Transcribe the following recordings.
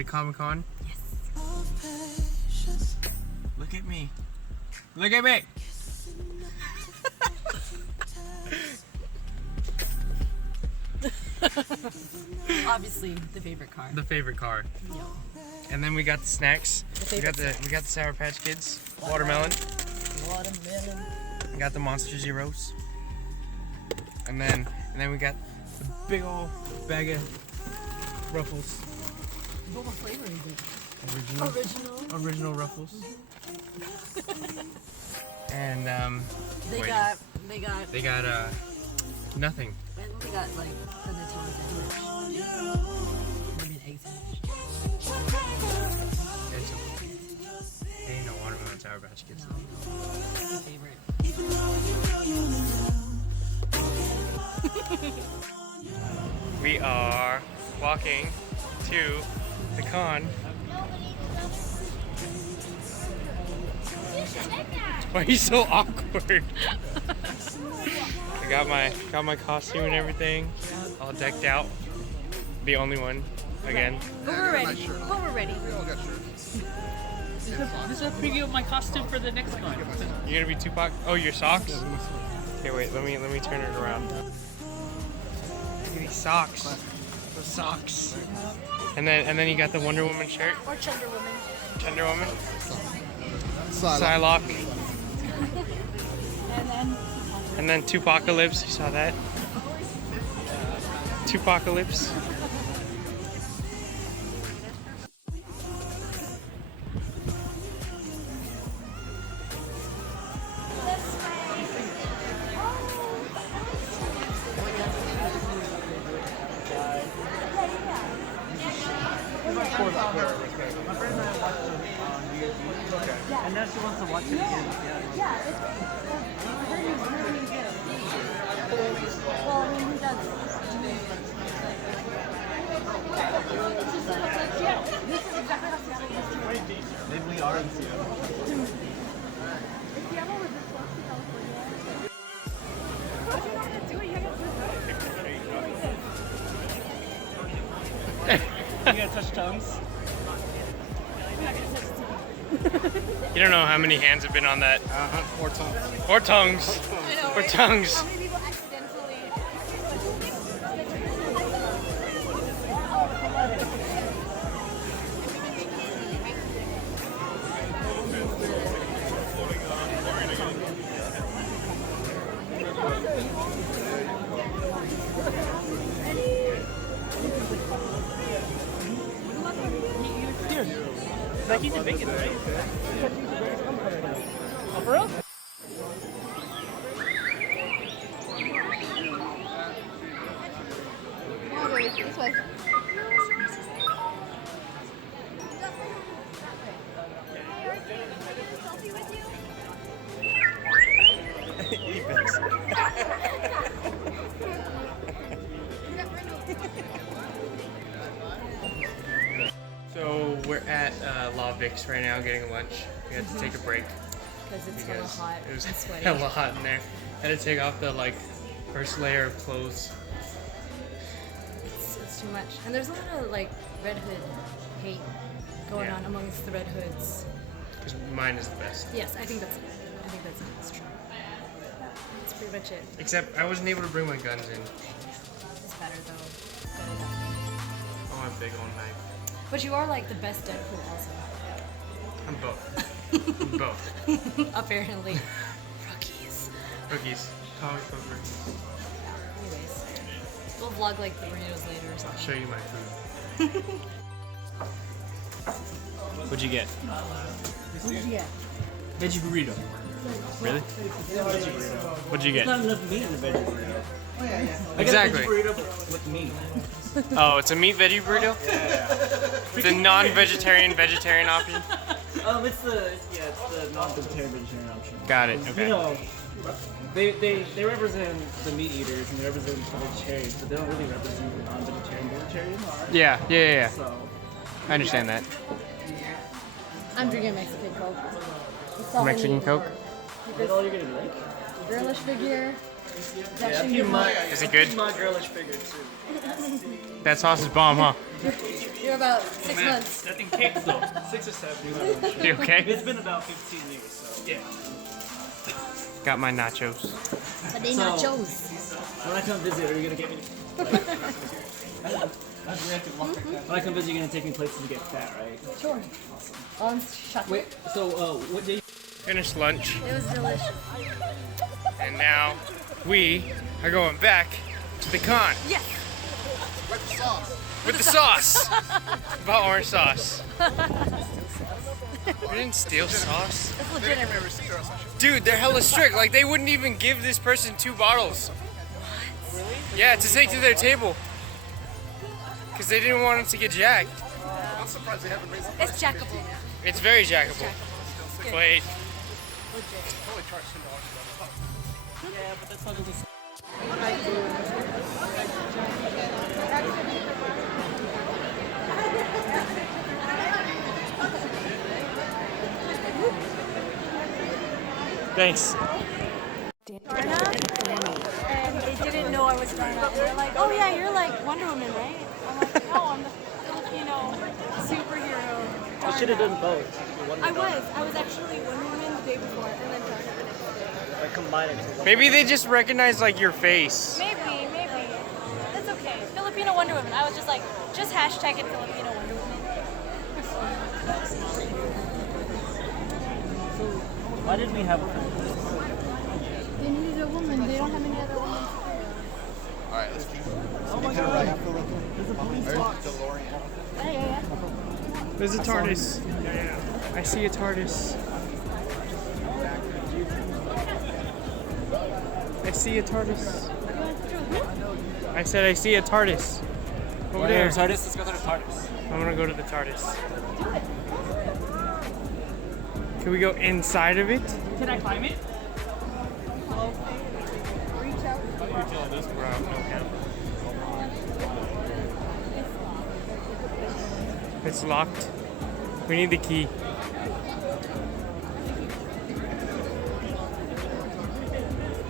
to Comic-Con? Yes. Look at me. Look at me. Obviously, the favorite car. The favorite car. Yeah. And then we got the snacks. We got the Sour Patch Kids. Watermelon. Watermelon. We got the Monster Zeros. And then we got the big old bag of Ruffles. What flavor is it? Original Ruffles. And They got nothing. I think they got like the Nutella sandwich. Maybe an egg sandwich. It's okay. Ain't no watermelon Sour Patch Kids. No, that's my favorite. We are walking to the con. Why are you so awkward? I got my costume and everything, all decked out. The only one, again. But we're ready. But we're ready. We all got shirts. This is a preview of my costume for the next one. You're gonna be Tupac. Oh, your socks? Okay, wait. Let me turn it around. Look at these socks. Those socks. And then you got the Wonder Woman shirt. Or Chunder Woman. Wonder Woman. Psylocke. Psylocke. And then And then Tupacalypse. You saw that? Tupacalypse. And now she wants to watch it again. well, I mean, who does? This is exactly how Seattle used to be. Maybe we are in Seattle. If Seattle was this close to California. What do you want to do? You gotta do it. You gotta touch tongues. You don't know how many hands have been on that. 4 tongues. Or tongues. I know, Or right? tongues. How many people accidentally? Like he's in bacon, right? Oh, for real? This way. So we're at La Vix right now getting lunch. We had to take a break Because it's hella because hot it was and sweaty. hella hot in there. Had to take off the first layer of clothes. It's too much. And there's a lot of like Red Hood hate going Yeah. on amongst the Red Hoods. Because mine is the best. Yes, I think that's it. I think that's true. That's pretty much it. Except I wasn't able to bring my guns in. It's better though. Oh, my big old knife. But you are like the best Deadpool also. I'm both. I'm both. Apparently. Rookies. Rookies. Comic book rookies. Yeah, anyways. We'll vlog like the burritos later or I'll something. show you my food. What'd you get? What did you get? Veggie burrito. Really? What'd you get? Not enough meat in the veggie burrito. Exactly. I got a veggie burrito with meat. Oh, it's a meat veggie burrito? The non-vegetarian vegetarian option? It's the non-vegetarian vegetarian option. Got it. You Okay. know, they represent the meat eaters and they represent the vegetarians, but they don't really represent the non-vegetarian vegetarians. Yeah. So I understand that. I'm drinking Mexican Coke. It's all I Mexican need. Coke? that's all you're gonna drink? girlish figure. Yeah, my, Is it good? my girlish figure too. That sauce is bomb, huh? You're about 6 months. That thing kicks though. 6 or 7. You okay? It's been about 15 years, so yeah. Got my nachos. But they So- nachos. When I come visit, are you gonna get me? When I come visit, you're gonna take me places to get fat, right? Sure. On shut. Wait, so what day? Finished lunch, It was delicious. and now we are going back to the con Yes. With the sauce. with the sauce. About orange sauce. We didn't steal sauce. That's They didn't legitimate. give me a receipt or else I should. Dude, they're hella strict. Like, they wouldn't even give this person 2 bottles. Yeah, to take to their table. Because they didn't want him to get jacked. I'm surprised they haven't raised the price. It's jackable. It's very jackable. Wait. Totally charged $10 Yeah, but that's not gonna be. Thanks. And they didn't know I was Darna. And they're like, oh yeah, you're like Wonder Woman, right? I'm like, no, I'm the Filipino superhero. You should have done both. I was actually Wonder Woman the day before, and then Darna the next day. Like combine it to one. Maybe they just recognize, like, your face. Maybe. That's okay. Filipino Wonder Woman. I was just like, just hashtag it Filipino Wonder Woman. Why did we have a They needed a woman. They don't have any other women. Alright, let's keep Oh my god. There's a police box. DeLorean. Yeah. There's a TARDIS. I see a TARDIS. I see a TARDIS. I said I see a TARDIS. Over there. TARDIS. Let's go to the TARDIS. I'm gonna go to the TARDIS. Can we go inside of it? Can I climb it? It's locked. We need the key.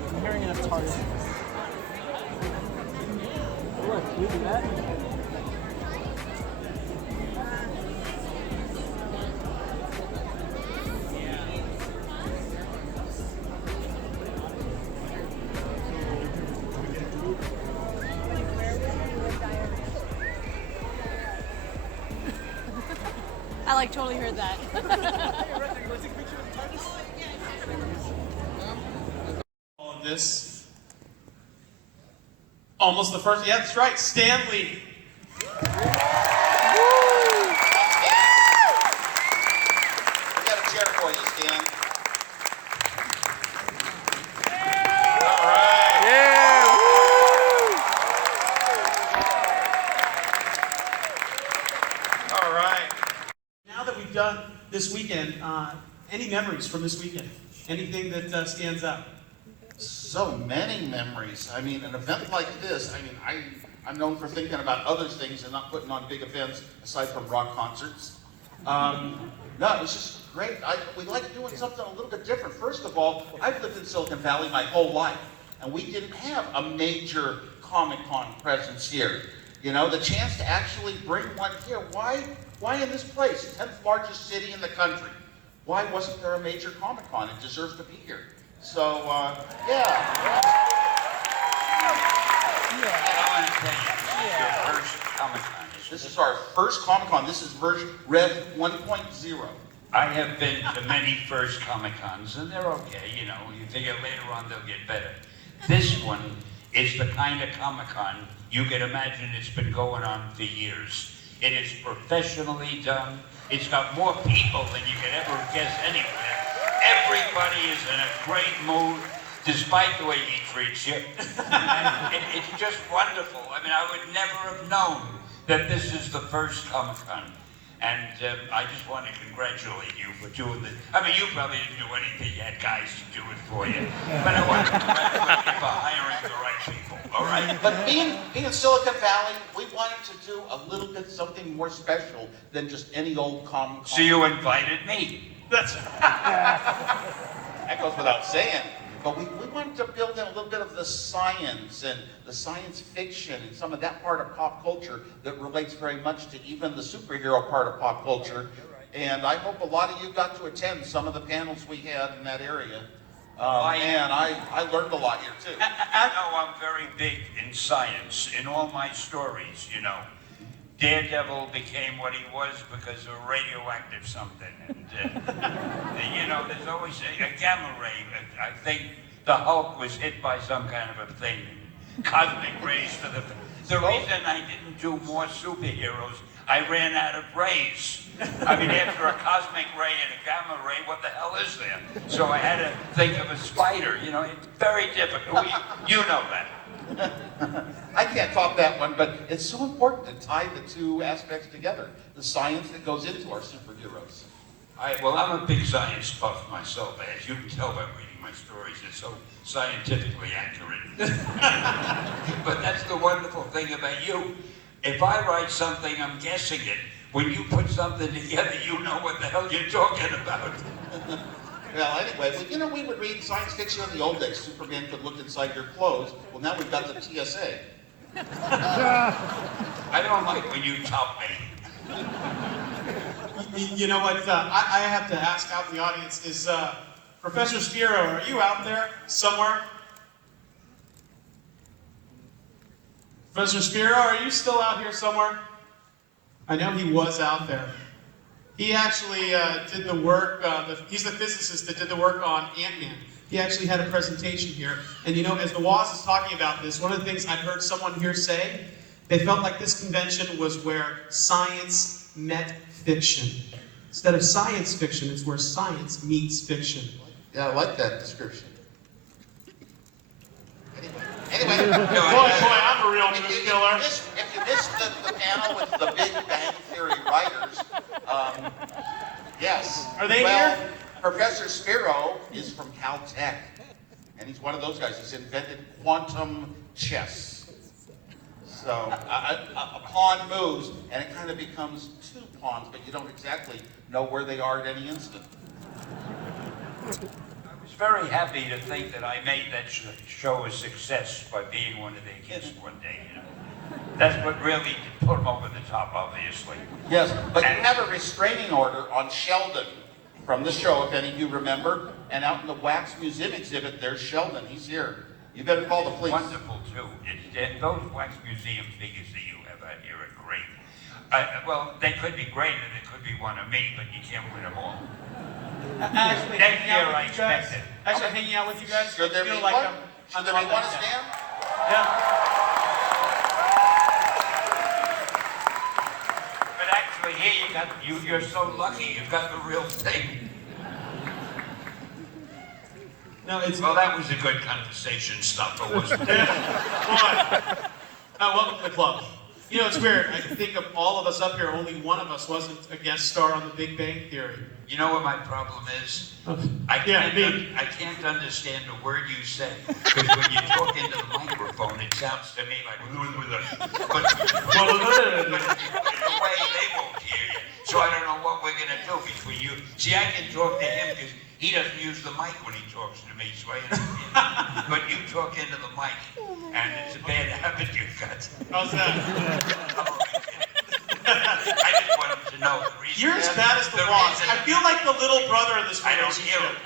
I'm hearing a TARDIS. Look, can we do that? I like totally heard that. All of this. Almost the first. Yeah, that's right. Stanley. We got a chair for you, Stan. All right. Yeah! All right. Now that we've done this weekend, any memories from this weekend? Anything that stands out? So many memories. I mean, an event like this, I mean, I'm known for thinking about other things and not putting on big events aside from rock concerts. No, it was just great. We like doing something a little bit different. First of all, I've lived in Silicon Valley my whole life, and we didn't have a major Comic-Con presence here. You know, the chance to actually bring one here. Why in this place, 10th largest city in the country? Why wasn't there a major Comic-Con? It deserves to be here. So, yeah. I want to tell you, your first Comic-Con. This is our first Comic-Con. This is version Rev 1.0. I have been to many first Comic-Cons, and they're okay, you know. You figure later on they'll get better. This one is the kind of Comic-Con you can imagine it's been going on for years. It is professionally done. It's got more people than you could ever guess anywhere. Everybody is in a great mood, despite the way he treats you. And it's just wonderful. I mean, I would never have known that this is the first Comic-Con. And I just want to congratulate you for doing this. I mean, you probably didn't do anything. You had guys to do it for you. But I want to congratulate you for hiring the right people, all right? But being in Silicon Valley, we wanted to do a little bit something more special than just any old Comic-Con. So you invited me. That goes without saying. but we wanted to build in a little bit of the science and the science fiction and some of that part of pop culture that relates very much to even the superhero part of pop culture. And I hope a lot of you got to attend some of the panels we had in that area. And I learned a lot here too. I know I'm very big in science, in all my stories, you know. Daredevil became what he was because of radioactive something. And, you know, there's always a gamma ray. I think the Hulk was hit by some kind of a thing. Cosmic rays for the... The reason I didn't do more superheroes, I ran out of rays. I mean, after a cosmic ray and a gamma ray, what the hell is there? So I had to think of a spider, you know, it's very difficult. You know that. I can't top that one, but it's so important to tie the two aspects together. The science that goes into our superheroes. Well, I'm a big science buff myself, as you can tell by reading my stories. It's so scientifically accurate. But that's the wonderful thing about you. If I write something, I'm guessing it. When you put something together, you know what the hell you're talking about. Well, anyway, you know, we would read science fiction in the old days. Superman could look inside your clothes. Well, now we've got the TSA. I don't like when you top me. You know what? I have to ask out in the audience, is Professor Spiro, are you out there somewhere? Professor Spiro, are you still out here somewhere? I know he was out there. He actually did the work, he's the physicist that did the work on Ant-Man. He actually had a presentation here. And you know, as the WAS is talking about this, one of the things I've heard someone here say, they felt like this convention was where science met fiction. Instead of science fiction, it's where science meets fiction. Yeah, I like that description. Anyway, Boy, I'm a real news killer. If you missed the panel with the Big Bang Theory writers, yes. Are they here? Professor Spiro is from Caltech, and he's one of those guys who's invented quantum chess. So a pawn moves, and it kind of becomes two pawns, but you don't exactly know where they are at any instant. I was very happy to think that I made that show a success by being one of their kids one day, you know. That's what really put them over the top, obviously. Yes, but you have a restraining order on Sheldon from the show, if any of you remember, and out in the Wax Museum exhibit, there's Sheldon. He's here. You better call the police. Wonderful, too. Those Wax Museum figures that you have out here are great. Well, they could be great, and they could be one of me, but you can't win them all. Actually, Next hanging out year, with I you guys. expect it. Actually, hanging out with you guys. Should there I feel be like one? I'm Should there be one, that Stan? Yeah. But actually, here you're so lucky. You've got the real thing. No, it's. Well, that was a good conversation stopper, wasn't it? Welcome to the club. You know, it's weird. I think of all of us up here, only one of us wasn't a guest star on The Big Bang Theory. You know what my problem is? I can't understand a word you say, because when you talk into the microphone, it sounds to me like, but in a way they won't hear you. So I don't know what we're going to do between you. See, I can talk to him because he doesn't use the mic when he talks to me, so I understand. But you talk into the mic, and it's a bad habit you've got. How's that? I just want him to know the reason. You're as bad as the boss. I feel like the little brother in this I don't hear relationship. him.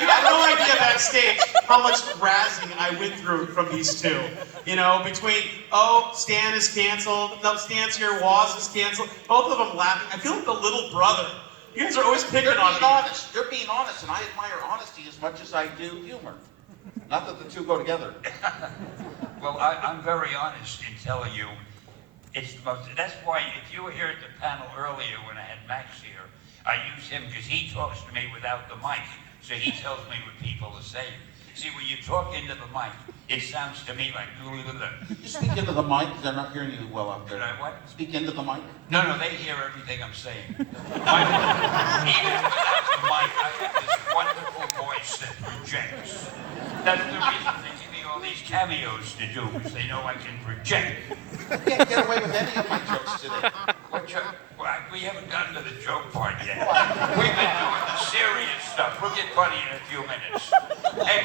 You have no idea backstage how much razzing I went through from these two. You know, between, oh, Stan is canceled, no, Stan's here, Waz is canceled, both of them laughing. I feel like the little brother. You guys are always picking on me. Honest. You're being honest, and I admire honesty as much as I do humor. Not that the two go together. Well, I'm very honest in telling you, it's the most, that's why if you were here at the panel earlier when I had Max here, I use him because he talks to me without the mic. So he tells me what people are saying. See, when you talk into the mic, it sounds to me like... You speak into the mic, they're not hearing you well out there. Did I what? Speak into the mic. No, they hear everything I'm saying. Even without the mic, I have this wonderful voice that projects. That's the reason they give me all these cameos to do, because they know I can project. You can't get away with any of my jokes today. What joke? Well, we haven't gotten to the joke part yet. We've been doing the serious stuff. We'll get funny in a few minutes. Hey,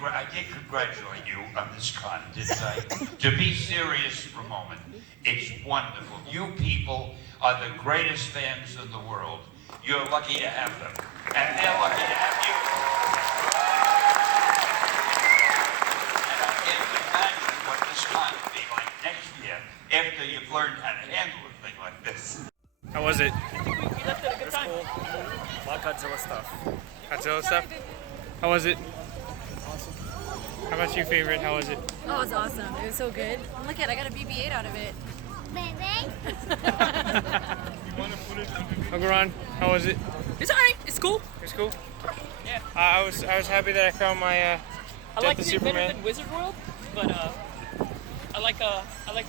but I did congratulate you on this con, didn't I? To be serious for a moment, it's wonderful. You people are the greatest fans in the world. You're lucky to have them, and they're lucky to have you. And I can't imagine what this con will be like next year after you've learned how to handle a thing like this. How was it? We left at a good time. Cool. A lot of Godzilla stuff. Godzilla stuff? How was it? Awesome. How about your favorite? How was it? Oh, it was awesome. It was so good. Look at, I got a BB-8 out of it. Uncle Ron, how was it? It's alright. It's cool. It was cool? Yeah. I was happy that I found my I like Death of it better Superman. than Wizard World, but I like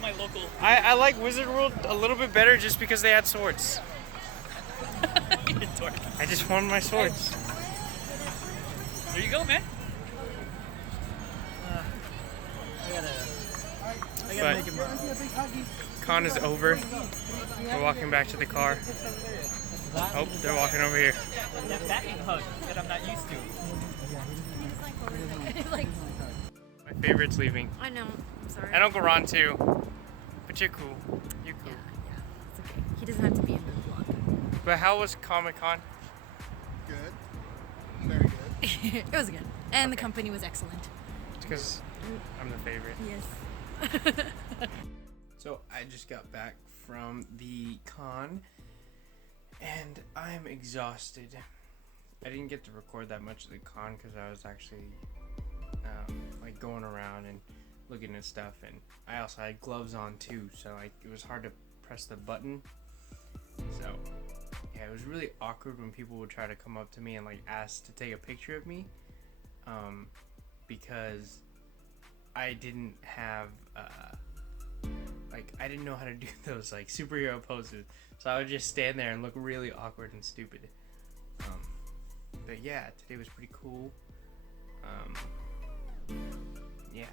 my local. I like Wizard World a little bit better just because they had swords. Dork. I just wanted my swords. There you go, man. I gotta make him Con is over. We're walking back to the car. Oh, they're walking over here. That backing hug that I'm not used to. Like, My favorite's leaving. I know. I'm sorry. And Uncle Ron too. But you're cool. You're cool. Yeah, it's okay. He doesn't have to be in the vlog. But how was Comic-Con? Good. Very good. It was good. And the company was excellent. It's because I'm the favorite. Yes. So I just got back from the con and I'm exhausted. I didn't get to record that much of the con because I was actually like going around and looking at stuff, and I also had gloves on too, so like it was hard to press the button. So yeah, it was really awkward when people would try to come up to me and like ask to take a picture of me, because I didn't have I didn't know how to do those like superhero poses, so I would just stand there and look really awkward and stupid. But yeah, today was pretty cool. Yeah.